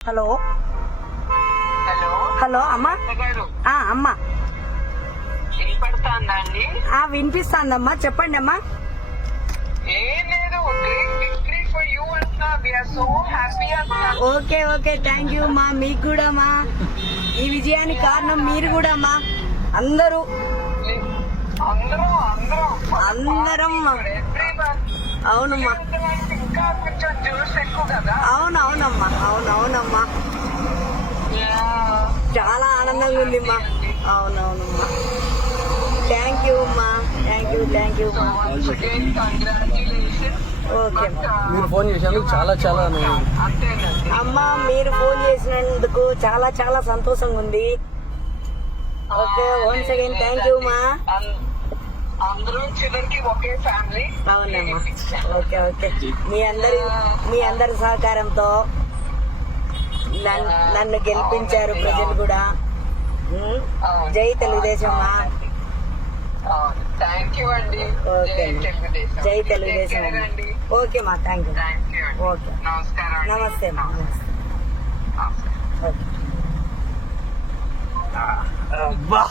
Hello hello hello అమ్మా. గారు అమ్మా వినపడుతుందండి? వినిపిస్తాందమ్మా, చెప్పండి అమ్మా. ఏం లేదు, గ్రేట్ విక్టరీ ఫర్ యూ అంటున్నా. వి ఆర్ సో హ్యాపీ అంటున్నా. ఓకే ఓకే, థ్యాంక్ యూ మా. మీకు కూడా మా, ఈ విజయానికి కారణం మీరు కూడా మా. అందరూ అందరం అవునమ్మా, ఇంకా కొంచెం జ్యూస్ ఎక్కువ కదా. అవునవునమ్మా, అవునవునమ్మా, చాలా ఆనందంగా ఉంది మా. అవునవునమ్మా, థ్యాంక్ యూ అమ్మా, థ్యాంక్ యూ మా. ఓకే మీరు ఫోన్ చేసినందుకు చాలా చాలా అమ్మా, మీరు ఫోన్ చేసినందుకు చాలా చాలా సంతోషంగా ఉంది. Okay, once again thank you మా. అందరూ చివరికి ఒకే ఫ్యామిలీ. అవునమ్మా, ఓకే ఓకే. మీ అందరి సహకారంతో నన్ను గెలిపించారు ప్రజలు కూడా. జై తెలుగుదేశం మా. థ్యాంక్ యూ అండి. ఓకే, జై తెలుగుదేశం. ఓకే మా, థ్యాంక్ యూ. ఓకే, నమస్కారం. నమస్తే మా, నమస్తే. ఓకే. అబ్బా